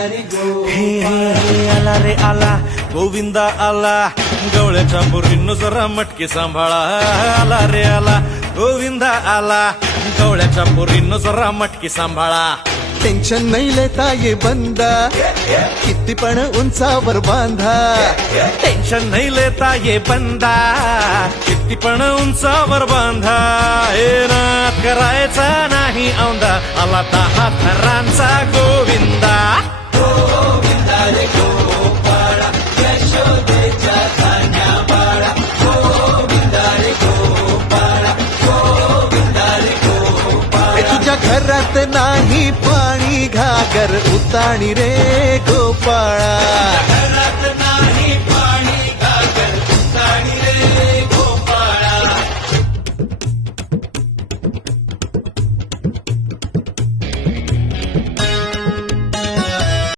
हे आला रे आला गोविंदा आला गवळ्याच्या पोरींनो जरा मटके सांभाळा आला रे आला गोविंदा आला गवळ्याच्या पोरींनो जरा मटके सांभाळा टेन्शन नाही लेता ये बंदा किती पण उंचावर बांधा टेन्शन नाही लेता ये बंदा किती पण उंचावर बांधा हे नात करायचा नाही औंदा आला 10 थरांचा गोविंदा तुझ्या घरात नाही पाणी घागर उताणी रे गोपाळा